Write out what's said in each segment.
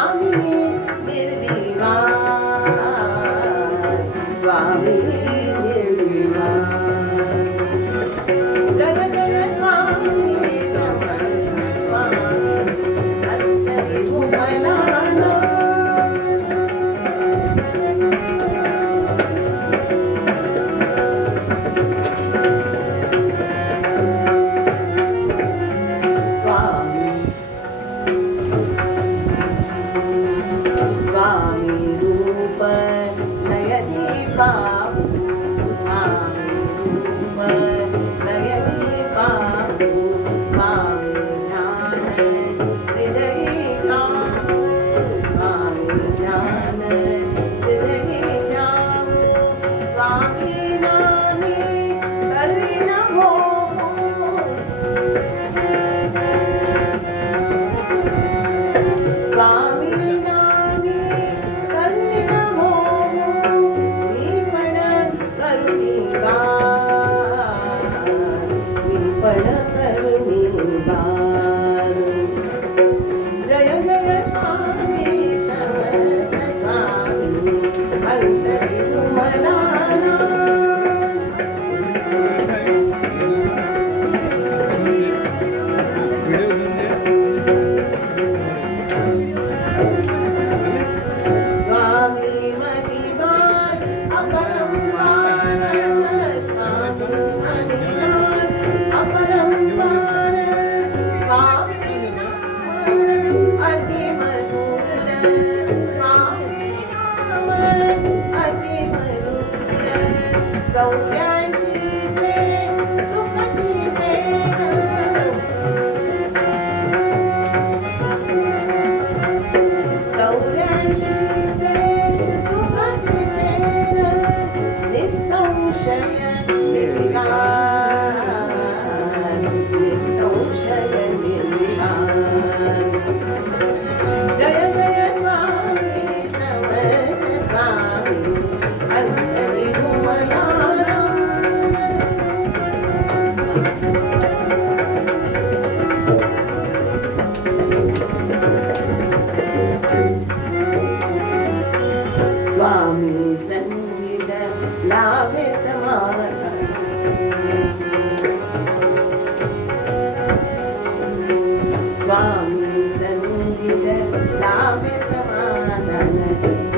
আমি my स्वामी नाम अति मयूर चौऱ्या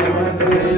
சமர்ப்பணே